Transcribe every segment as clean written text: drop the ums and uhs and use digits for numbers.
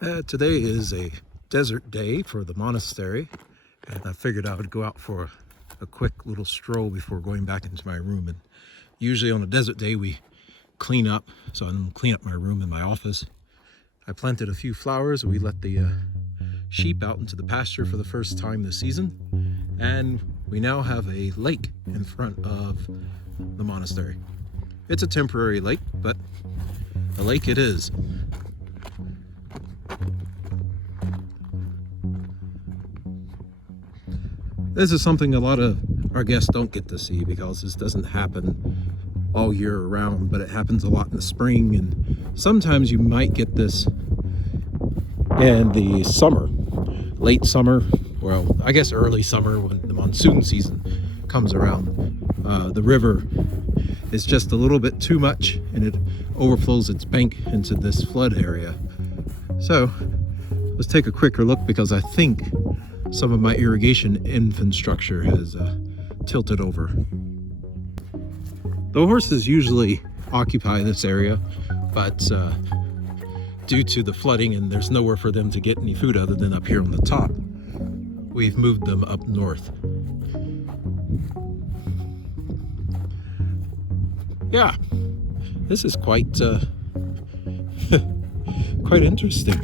Today is a desert day for the monastery, and I figured I would go out for a quick little stroll before going back into my room. And usually on a desert day we clean up, so I'm gonna clean up my room and my office. I planted a few flowers. We let the sheep out into the pasture for the first time this season, and we now have a lake in front of the monastery. It's a temporary lake, but a lake it is. This is something a lot of our guests don't get to see because this doesn't happen all year around, but it happens a lot in the spring, and sometimes you might get this in the summer, late summer, well, I guess early summer when the monsoon season comes around. The river is just a little bit too much and it overflows its bank into this flood area. So let's take a quicker look because I think some of my irrigation infrastructure has tilted over. The horses usually occupy this area, but due to the flooding and there's nowhere for them to get any food other than up here on the top, we've moved them up north. Yeah, this is quite quite interesting.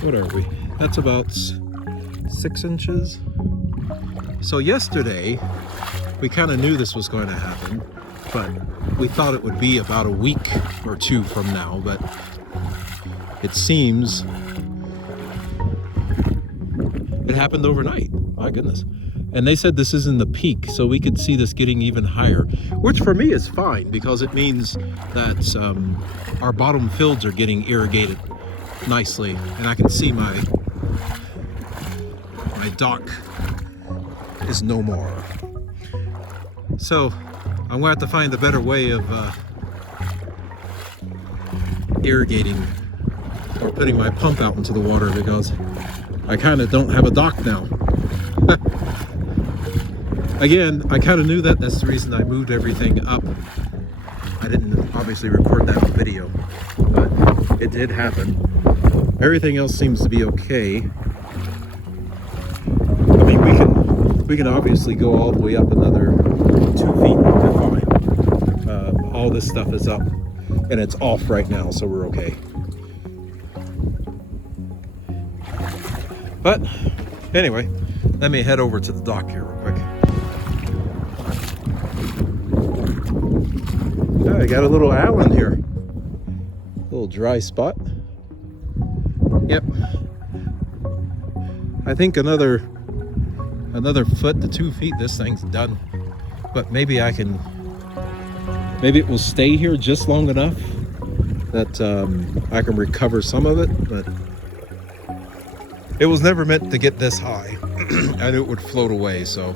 What are we? That's about 6 inches. So yesterday we kind of knew this was going to happen, but we thought it would be about a week or two from now, but it seems it happened overnight. My goodness. And they said this isn't the peak, so we could see this getting even higher, which for me is fine because it means that our bottom fields are getting irrigated nicely, and I can see my dock is no more. So I'm going to have to find a better way of irrigating or putting my pump out into the water because I kind of don't have a dock now. Again, I kind of knew that. That's the reason I moved everything up. I didn't obviously record that on video, but it did happen. Everything else seems to be okay. I mean, we can obviously go all the way up another 2 feet and fine. All this stuff is up and it's off right now, so we're okay. But anyway, let me head over to the dock here real quick. I got a little island here, a little dry spot. Yep, I think another foot to 2 feet this thing's done, but maybe it will stay here just long enough that I can recover some of it, but it was never meant to get this high. I knew it would float away, so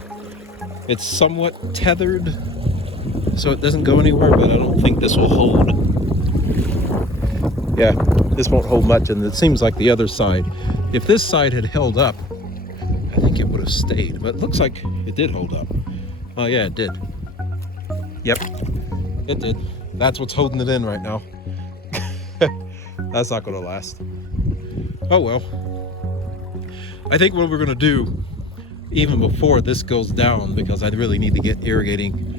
it's somewhat tethered so it doesn't go anywhere, but I don't think this will hold. Yeah, this won't hold much, and it seems like the other side, if this side had held up, I think it would have stayed, but it looks like it did hold up. Oh yeah, it did. Yep, it did. That's what's holding it in right now. That's not gonna last. Oh well. I think what we're gonna do, even before this goes down, because I really need to get irrigating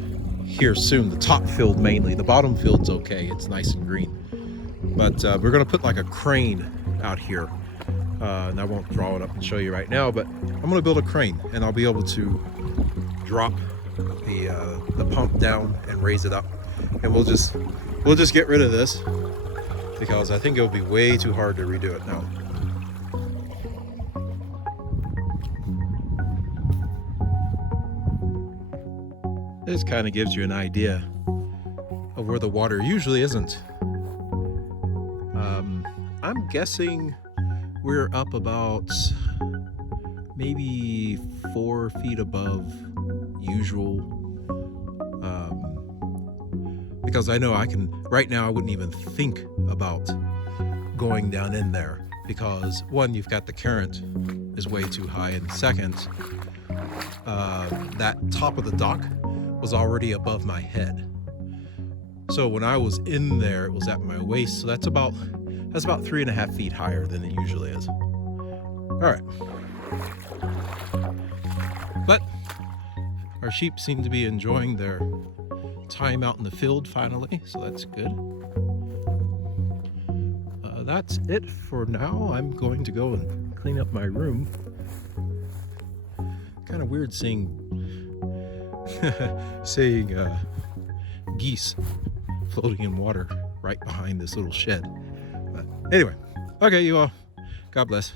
here soon, the top field mainly. The bottom field's okay, it's nice and green. But we're gonna put like a crane out here. And I won't draw it up and show you right now, but I'm gonna build a crane and I'll be able to drop the pump down and raise it up. And we'll just get rid of this because I think it'll be way too hard to redo it now. This kind of gives you an idea of where the water usually isn't. I'm guessing we're up about maybe 4 feet above usual. Because I know right now I wouldn't even think about going down in there because one, you've got the current is way too high, and second, that top of the dock was already above my head. So when I was in there, it was at my waist. So that's about That's about 3.5 feet higher than it usually is. All right. But our sheep seem to be enjoying their time out in the field finally, so that's good. That's it for now. I'm going to go and clean up my room. Kind of weird seeing geese floating in water right behind this little shed. But anyway, okay, you all. God bless.